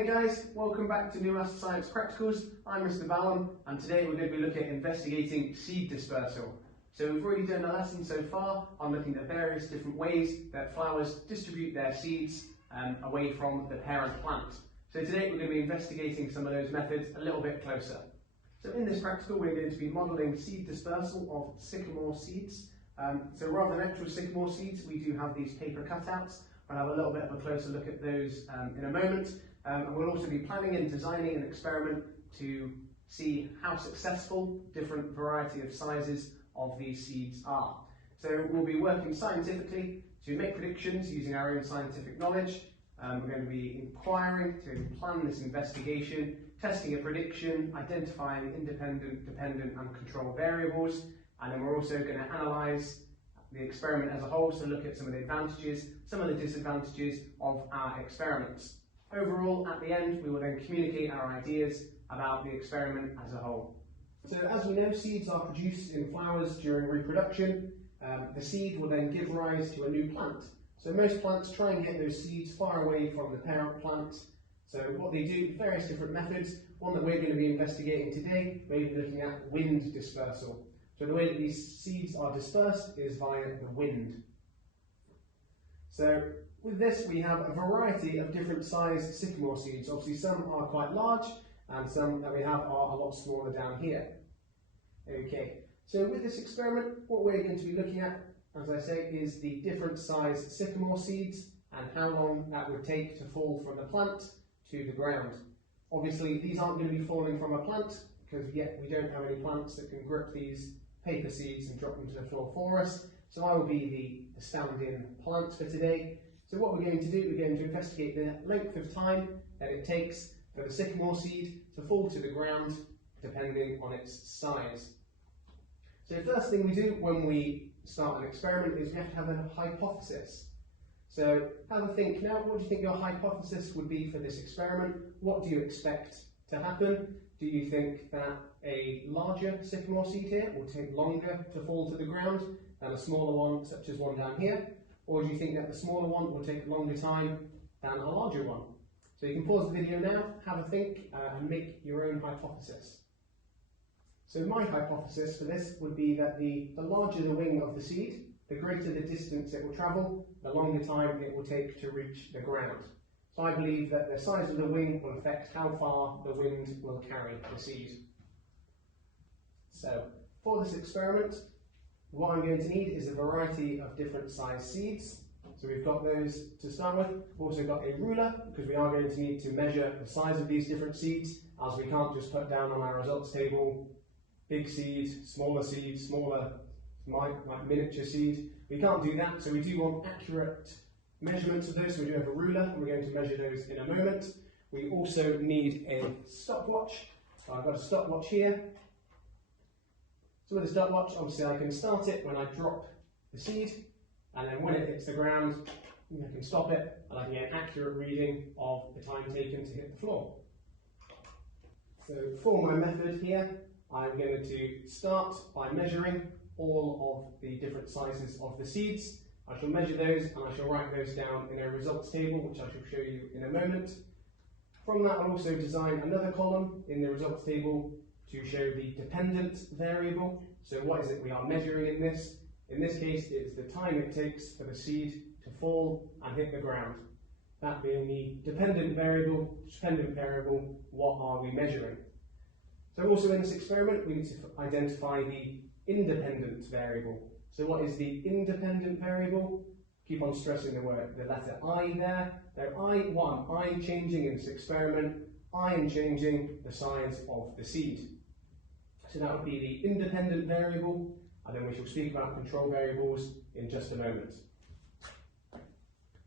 Hey guys, welcome back to New Master Science Practicals. I'm Mr Ballaam, and today we're going to be looking at investigating seed dispersal. So we've already done a lesson so far on looking at various different ways that flowers distribute their seeds away from the parent plant. So today we're going to be investigating some of those methods a little bit closer. So in this practical we're going to be modelling seed dispersal of sycamore seeds. So rather than actual sycamore seeds, we do have these paper cutouts. We'll have a little bit of a closer look at those in a moment. And we'll also be planning and designing an experiment to see how successful different variety of sizes of these seeds are. So we'll be working scientifically to make predictions using our own scientific knowledge. We're going to be inquiring to plan this investigation, testing a prediction, identifying independent, dependent and control variables, and then we're also going to analyse the experiment as a whole, so look at some of the advantages, some of the disadvantages of our experiments. Overall, at the end, we will then communicate our ideas about the experiment as a whole. So as we know, seeds are produced in flowers during reproduction. The seed will then give rise to a new plant. So most plants try and get those seeds far away from the parent plant. So what they do, various different methods. One that we're going to be investigating today, we're going to be looking at wind dispersal. So the way that these seeds are dispersed is via the wind. So with this we have a variety of different sized sycamore seeds. Obviously some are quite large and some that we have are a lot smaller down here. Okay, so with this experiment what we're going to be looking at, as I say, is the different sized sycamore seeds and how long that would take to fall from the plant to the ground. Obviously these aren't going to be falling from a plant because yet we don't have any plants that can grip these paper seeds and drop them to the floor for us. So I will be the stand-in plant for today. So what we're going to do, we're going to investigate the length of time that it takes for the sycamore seed to fall to the ground depending on its size. So the first thing we do when we start an experiment is we have to have a hypothesis. So have a think now, what do you think your hypothesis would be for this experiment? What do you expect to happen? Do you think that a larger sycamore seed here will take longer to fall to the ground than a smaller one, such as one down here? Or do you think that the smaller one will take a longer time than a larger one? So you can pause the video now, have a think, and make your own hypothesis. So my hypothesis for this would be that the larger the wing of the seed, the greater the distance it will travel, the longer time it will take to reach the ground. So I believe that the size of the wing will affect how far the wind will carry the seed. So for this experiment, what I'm going to need is a variety of different size seeds. So we've got those to start with. We've also got a ruler because we are going to need to measure the size of these different seeds, as we can't just put down on our results table big seed, smaller, like miniature seed. We can't do that, so we do want accurate measurements of those. So we do have a ruler and we're going to measure those in a moment. We also need a stopwatch. So I've got a stopwatch here. So with a stopwatch, obviously I can start it when I drop the seed, and then when it hits the ground, I can stop it and I can get an accurate reading of the time taken to hit the floor. So for my method here, I'm going to start by measuring all of the different sizes of the seeds. I shall measure those and I shall write those down in a results table, which I shall show you in a moment. From that I'll also design another column in the results table to show the dependent variable. So what is it we are measuring in this? In this case it's the time it takes for the seed to fall and hit the ground. That being the dependent variable, what are we measuring? So also in this experiment we need to identify the independent variable. So what is the independent variable? Keep on stressing the letter I there. So I'm changing in this experiment, I am changing the size of the seed. So that would be the independent variable, and then we shall speak about control variables in just a moment.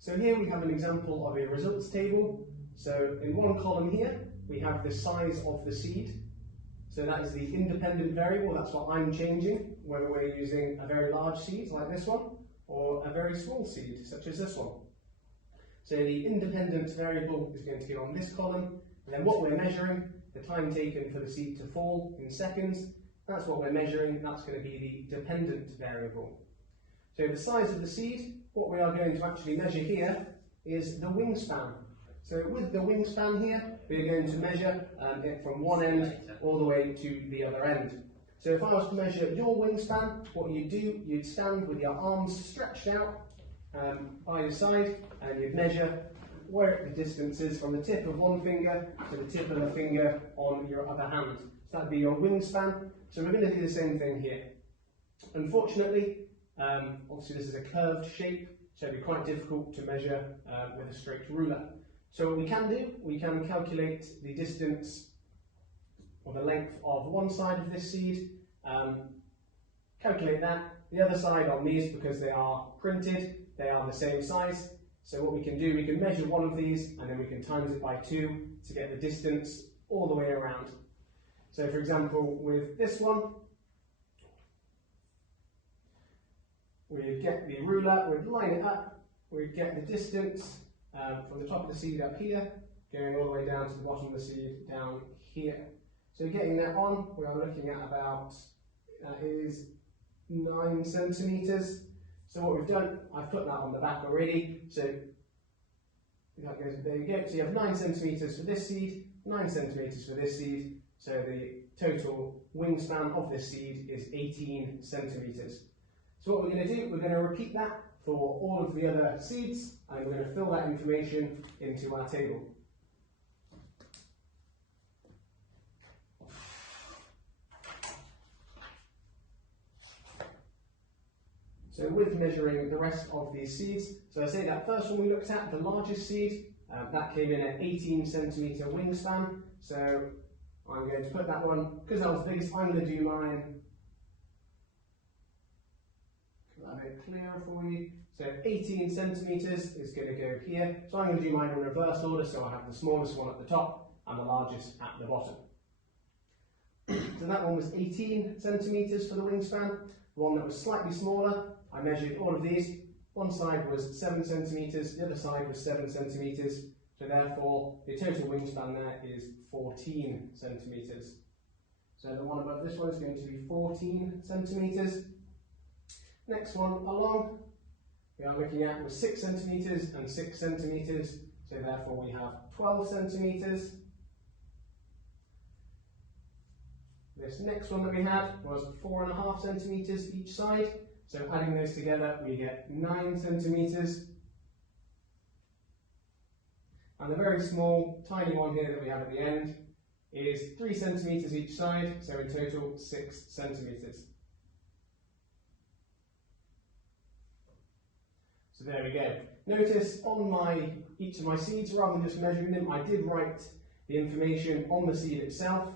So here we have an example of a results table. So in one column here, we have the size of the seed. So that is the independent variable, that's what I'm changing, whether we're using a very large seed like this one, or a very small seed, such as this one. So the independent variable is going to be on this column, and then what we're measuring, the time taken for the seed to fall in seconds, that's what we're measuring, that's going to be the dependent variable. So the size of the seed, what we are going to actually measure here is the wingspan. So with the wingspan here, we're going to measure it from one end all the way to the other end. So if I was to measure your wingspan, what you'd do, you'd stand with your arms stretched out by your side, and you'd measure where the distance is from the tip of one finger to the tip of the finger on your other hand. So that'd be your wingspan. So we're going to do the same thing here. Unfortunately, obviously this is a curved shape, so it'd be quite difficult to measure with a straight ruler. So what we can do, we can calculate the distance or the length of one side of this seed, calculate that. The other side on these, because they are printed, they are the same size. So what we can do, we can measure one of these and then we can times it by 2 to get the distance all the way around. So for example, with this one, we'd get the ruler, we'd line it up, we'd get the distance from the top of the seed up here, going all the way down to the bottom of the seed down here. So getting that on, we are looking at about, that is 9 centimetres. So what we've done, I've put that on the back already, so that goes, there you go. So you have 9 centimetres for this seed, 9 centimetres for this seed, so the total wingspan of this seed is 18 centimetres. So what we're going to do, we're going to repeat that for all of the other seeds, and we're going to fill that information into our table. So with measuring the rest of these seeds, so I say that first one we looked at, the largest seed, that came in at 18 centimetre wingspan. So I'm going to put that one, because that was the biggest, I'm going to do mine a bit clearer for you. So 18 centimetres is going to go here. So I'm going to do mine in reverse order, so I have the smallest one at the top and the largest at the bottom. So that one was 18 centimetres for the wingspan. The one that was slightly smaller, I measured all of these. One side was 7 centimetres, the other side was 7 centimetres. So therefore, the total wingspan there is 14 centimetres. So the one above this one is going to be 14 centimetres. Next one along, we are looking at was 6 centimetres and 6 centimetres. So therefore we have 12 centimetres. This next one that we had was 4.5 centimetres each side. So adding those together, we get 9 centimetres. And the very small, tiny one here that we have at the end is 3 centimetres each side, so in total 6 centimetres. So there we go. Notice on each of my seeds, rather than just measuring them, I did write the information on the seed itself,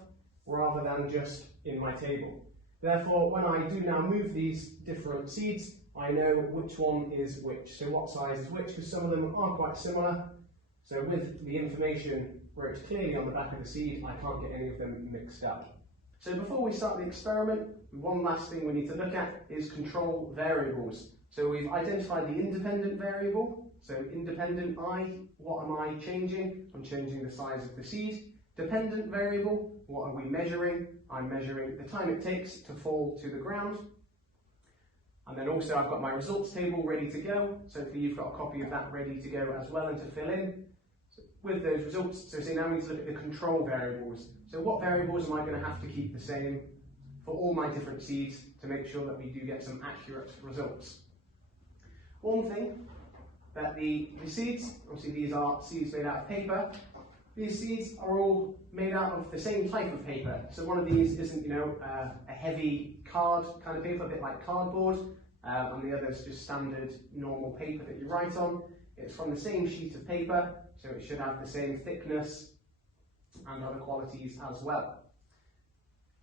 rather than just in my table. Therefore, when I do now move these different seeds, I know which one is which, so what size is which, because some of them are quite similar. So with the information wrote clearly on the back of the seed, I can't get any of them mixed up. So before we start the experiment, one last thing we need to look at is control variables. So we've identified the independent variable. So independent I, what am I changing? I'm changing the size of the seed. Dependent variable, what are we measuring? I'm measuring the time it takes to fall to the ground. And then also I've got my results table ready to go. So hopefully you've got a copy of that ready to go as well and to fill in. So with those results, so now we need to look at the control variables. So what variables am I going to have to keep the same for all my different seeds to make sure that we do get some accurate results? One thing that the seeds, obviously these are seeds made out of paper. These seeds are all made out of the same type of paper. So one of these isn't, a heavy card kind of paper, a bit like cardboard, and the other is just standard normal paper that you write on. It's from the same sheet of paper, so it should have the same thickness and other qualities as well.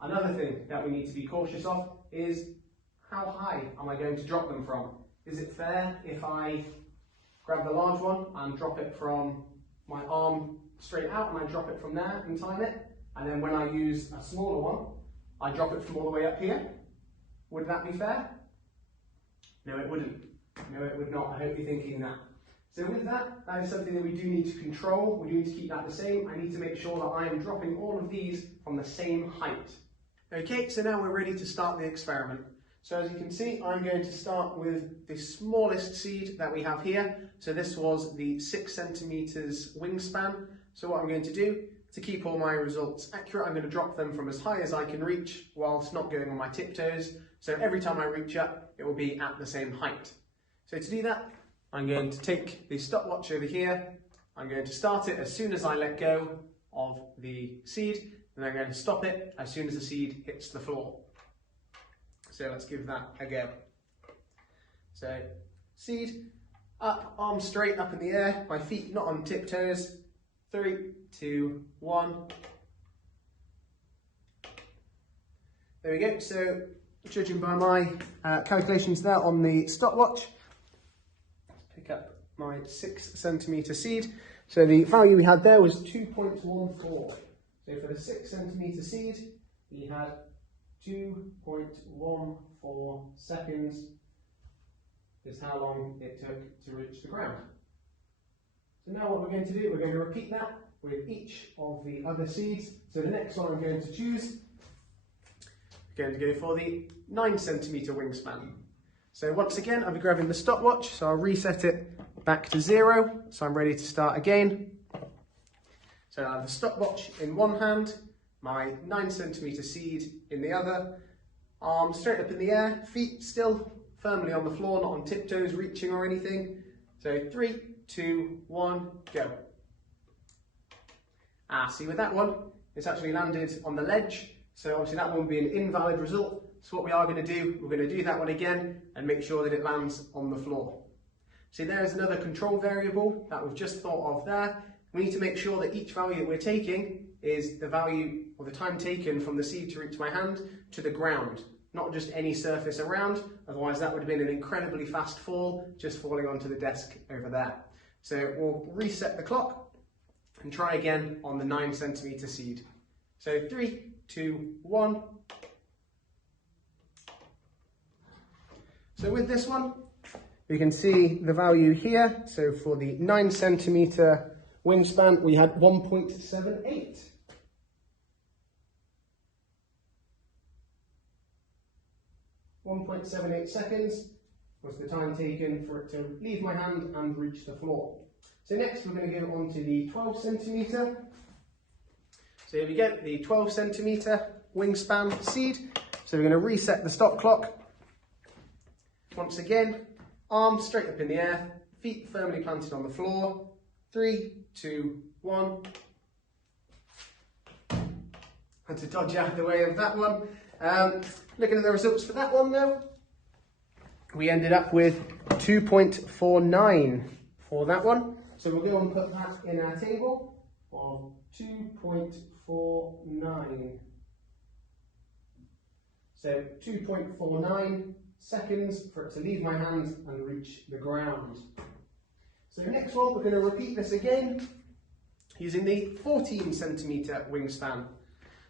Another thing that we need to be cautious of is how high am I going to drop them from? Is it fair if I grab the large one and drop it from my arm straight out and I drop it from there and time it, and then when I use a smaller one I drop it from all the way up here? Would that be fair? No, it wouldn't. No, it would not. I hope you're thinking that. So with that, that is something that we do need to control. We do need to keep that the same. I need to make sure that I am dropping all of these from the same height. Okay, so now we're ready to start the experiment. So as you can see, I'm going to start with the smallest seed that we have here. So this was the 6 centimeters wingspan. So what I'm going to do, to keep all my results accurate, I'm going to drop them from as high as I can reach whilst not going on my tiptoes. So every time I reach up, it will be at the same height. So to do that, I'm going to take the stopwatch over here. I'm going to start it as soon as I let go of the seed, and I'm going to stop it as soon as the seed hits the floor. So let's give that a go. So seed, up, arms straight up in the air, my feet not on tiptoes. 3, 2, 1. There we go. So judging by my calculations there on the stopwatch, let's pick up my 6 centimeter seed. So the value we had there was 2.14. So for the 6 centimeter seed, we had 2.14 seconds is how long it took to reach the ground. So now what we're going to do, we're going to repeat that with each of the other seeds. So the next one I'm going to choose, I'm going to go for the 9 centimeter wingspan. So once again, I'll be grabbing the stopwatch, so I'll reset it back to 0. So I'm ready to start again. So I have the stopwatch in one hand, my 9 centimeter seed in the other, arms straight up in the air, feet still firmly on the floor, not on tiptoes, reaching or anything. So 3, 2, 1, go. See with that one, it's actually landed on the ledge, so obviously that won't be an invalid result. So what we are going to do, we're going to do that one again and make sure that it lands on the floor. See, there's another control variable that we've just thought of there. We need to make sure that each value that we're taking is the value or the time taken from the seed to reach my hand to the ground, not just any surface around, otherwise that would have been an incredibly fast fall, just falling onto the desk over there. So we'll reset the clock and try again on the 9 centimeter seed. So 3, 2, 1. So with this one, we can see the value here. So for the 9 centimeter wingspan, we had 1.78. .78 seconds was the time taken for it to leave my hand and reach the floor. So next we're going to go on to the 12 centimeter. So here we go, the 12 centimeter wingspan seed. So we're going to reset the stop clock. Once again, arms straight up in the air, feet firmly planted on the floor. 3, 2, 1. Had to dodge out of the way of that one. Looking at the results for that one though, we ended up with 2.49 for that one. So we'll go and put that in our table of 2.49. So 2.49 seconds for it to leave my hand and reach the ground. So next one, we're going to repeat this again using the 14 centimeter wingspan.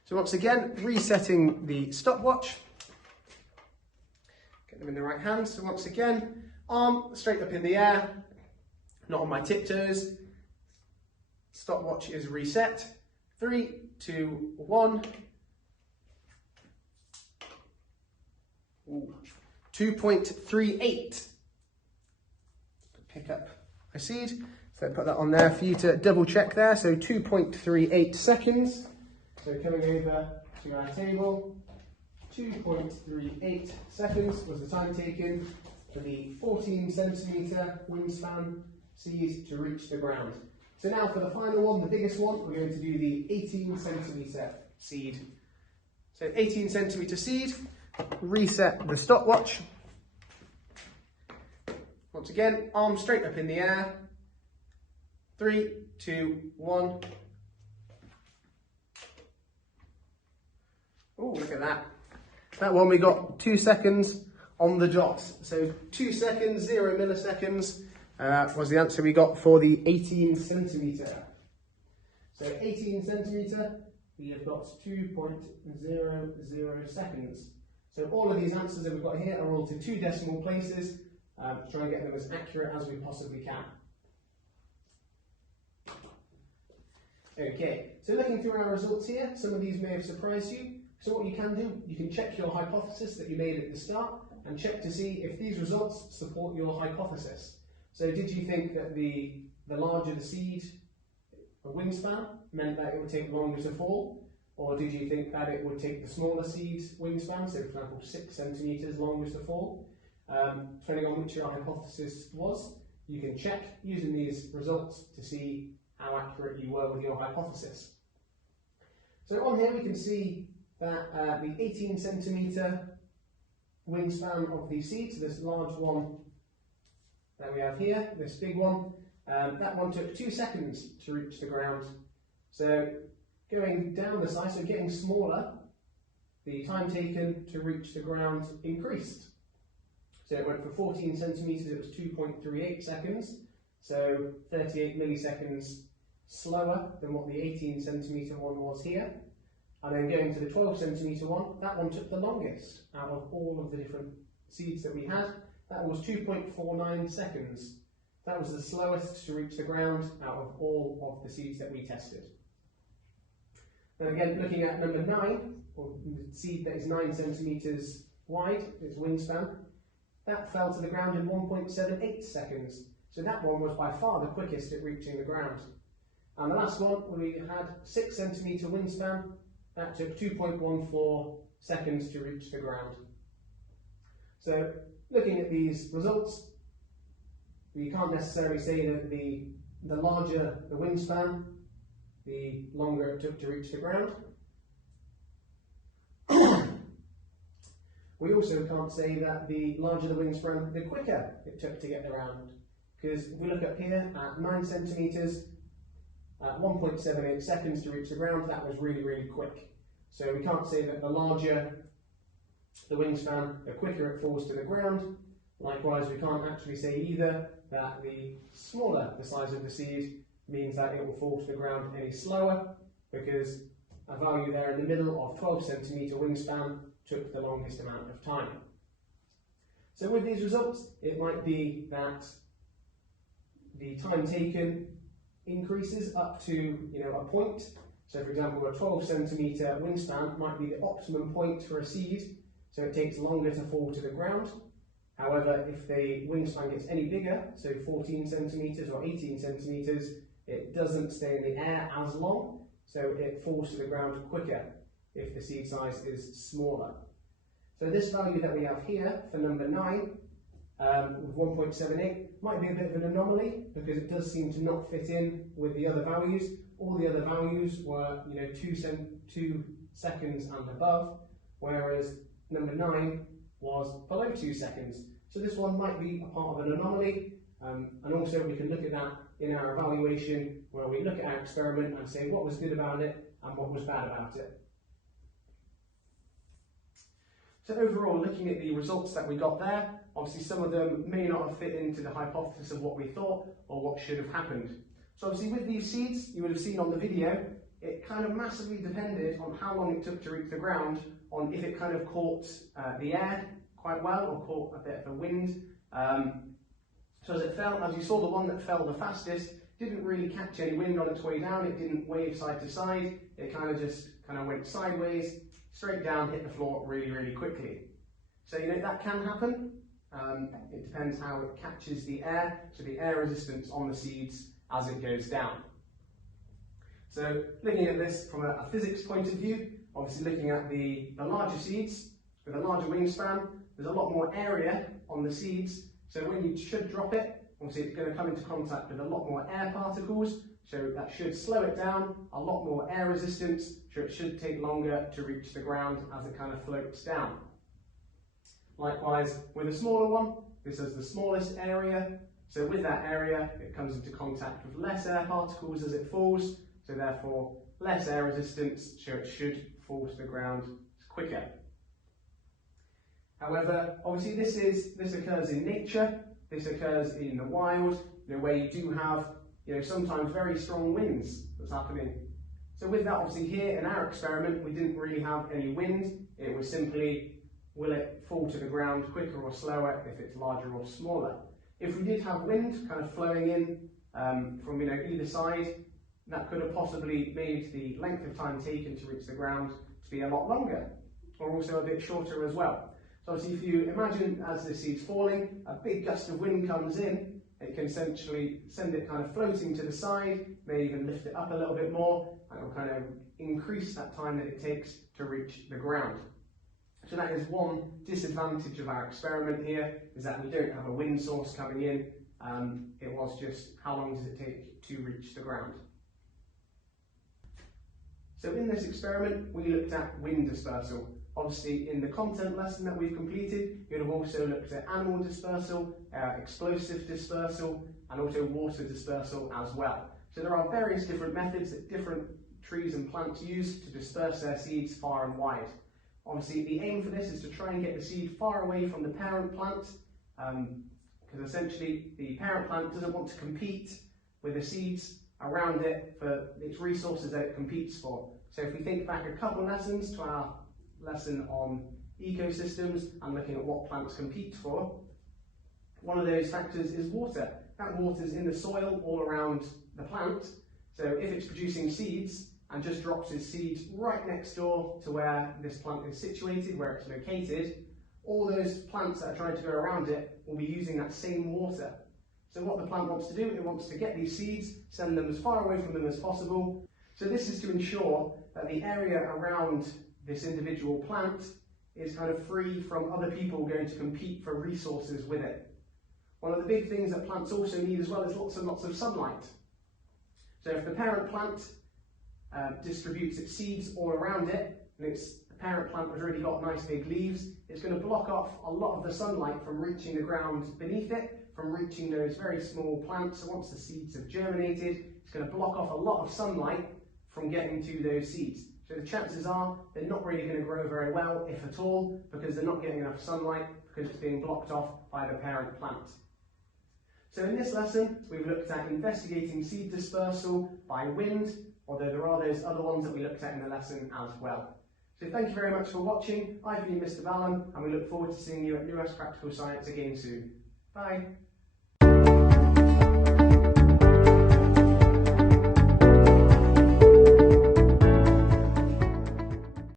So once again, resetting the stopwatch. Get them in the right hand. So once again, arm straight up in the air, not on my tiptoes. Stopwatch is reset. 3, 2, 1. 2.38. Pick up a seed. So put that on there for you to double check there. So 2.38 seconds. So coming over to our table, 2.38 seconds was the time taken for the 14 centimeter wingspan seed to reach the ground. So now for the final one, the biggest one, we're going to do the 18 centimeter seed. So 18 centimeter seed, reset the stopwatch. Once again, arms straight up in the air. 3, 2, 1. Oh, look at that. That one we got 2 seconds on the dot. So 2 seconds, 0 milliseconds was the answer we got for the 18 centimetre. So 18 centimetre, we have got 2.00 seconds. So all of these answers that we've got here are all to 2 decimal places, to try and get them as accurate as we possibly can. Okay, so looking through our results here, some of these may have surprised you. So what you can do, you can check your hypothesis that you made at the start and check to see if these results support your hypothesis. So did you think that the larger the seed wingspan meant that it would take longer to fall? Or did you think that it would take the smaller seed wingspan, so for example 6 centimetres longer to fall? Depending on which your hypothesis was, you can check using these results to see how accurate you were with your hypothesis. So on here we can see that the 18 centimetre wingspan of the seed, so this large one that we have here, this big one, that one took 2 seconds to reach the ground. So going down the size, so getting smaller, the time taken to reach the ground increased. So it went for 14 centimetres, it was 2.38 seconds, so 38 milliseconds slower than what the 18 centimetre one was here. And then going to the 12 centimetre one, that one took the longest out of all of the different seeds that we had. That was 2.49 seconds. That was the slowest to reach the ground out of all of the seeds that we tested. Then again, looking at number 9, or the seed that is 9 centimetres wide, its wingspan, that fell to the ground in 1.78 seconds. So that one was by far the quickest at reaching the ground. And the last one, we had 6 centimetre wingspan, that took 2.14 seconds to reach the ground. So looking at these results, we can't necessarily say that the larger the wingspan, the longer it took to reach the ground. We also can't say that the larger the wingspan, the quicker it took to get around. Because if we look up here at 9 centimetres, at 1.78 seconds to reach the ground, that was really, really quick. So we can't say that the larger the wingspan, the quicker it falls to the ground. Likewise, we can't actually say either that the smaller the size of the seed means that it will fall to the ground any slower, because a value there in the middle of 12 centimetre wingspan took the longest amount of time. So with these results, it might be that the time taken increases up to a point. So for example, a 12 centimetre wingspan might be the optimum point for a seed, so it takes longer to fall to the ground. However, if the wingspan gets any bigger, so 14 centimetres or 18 centimetres, it doesn't stay in the air as long, so it falls to the ground quicker if the seed size is smaller. So this value that we have here for number 9, with 1.78, might be a bit of an anomaly because it does seem to not fit in with the other values. All the other values were 2 seconds and above, whereas number 9 was below 2 seconds. So this one might be a part of an anomaly, and also we can look at that in our evaluation where we look at our experiment and say what was good about it and what was bad about it. So overall, looking at the results that we got there, obviously some of them may not have fit into the hypothesis of what we thought or what should have happened. So obviously with these seeds, you would have seen on the video, it kind of massively depended on how long it took to reach the ground, on if it kind of caught the air quite well or caught a bit of the wind. So as it fell, as you saw, the one that fell the fastest didn't really catch any wind on its way down. It didn't wave side to side. It kind of went sideways, straight down, hit the floor really, really quickly. So that can happen. It depends how it catches the air, so the air resistance on the seeds as it goes down. So looking at this from a physics point of view, obviously looking at the larger seeds with a larger wingspan, there's a lot more area on the seeds. So when you should drop it, obviously it's going to come into contact with a lot more air particles, so that should slow it down, a lot more air resistance, so it should take longer to reach the ground as it kind of floats down. Likewise, with a smaller one, this is the smallest area, so with that area it comes into contact with less air particles as it falls, so therefore less air resistance, so it should fall to the ground quicker. However, obviously this occurs in nature, this occurs in the wild, where you do have sometimes very strong winds that's happening. So with that, obviously here in our experiment, we didn't really have any wind. It was simply, will it fall to the ground quicker or slower if it's larger or smaller? If we did have wind kind of flowing in from either side, that could have possibly made the length of time taken to reach the ground to be a lot longer, or also a bit shorter as well. So obviously if you imagine as the seed's falling, a big gust of wind comes in, it can essentially send it kind of floating to the side, may even lift it up a little bit more, and it will kind of increase that time that it takes to reach the ground. So that is one disadvantage of our experiment here, is that we don't have a wind source coming in. It was just how long does it take to reach the ground. So in this experiment, we looked at wind dispersal. Obviously, in the content lesson that we've completed, you'd have also looked at animal dispersal, explosive dispersal, and also water dispersal as well. So there are various different methods that different trees and plants use to disperse their seeds far and wide. Obviously, the aim for this is to try and get the seed far away from the parent plant, because essentially the parent plant doesn't want to compete with the seeds around it for its resources that it competes for. So if we think back a couple lessons to our lesson on ecosystems and looking at what plants compete for, one of those factors is water. That water is in the soil all around the plant, so if it's producing seeds and just drops its seeds right next door to where this plant is situated, where it's located, all those plants that are trying to go around it will be using that same water. So what the plant wants to do, it wants to get these seeds, send them as far away from them as possible. So this is to ensure that the area around this individual plant is kind of free from other people going to compete for resources with it. One of the big things that plants also need as well is lots and lots of sunlight. So if the parent plant distributes its seeds all around it, and the parent plant has already got nice big leaves, it's going to block off a lot of the sunlight from reaching the ground beneath it, from reaching those very small plants. So once the seeds have germinated, it's going to block off a lot of sunlight from getting to those seeds. So the chances are they're not really going to grow very well, if at all, because they're not getting enough sunlight, because it's being blocked off by the parent plant. So in this lesson, we've looked at investigating seed dispersal by wind, although there are those other ones that we looked at in the lesson as well. So thank you very much for watching. I've been Mr Ballaam, and we look forward to seeing you at US Practical Science again soon. Bye.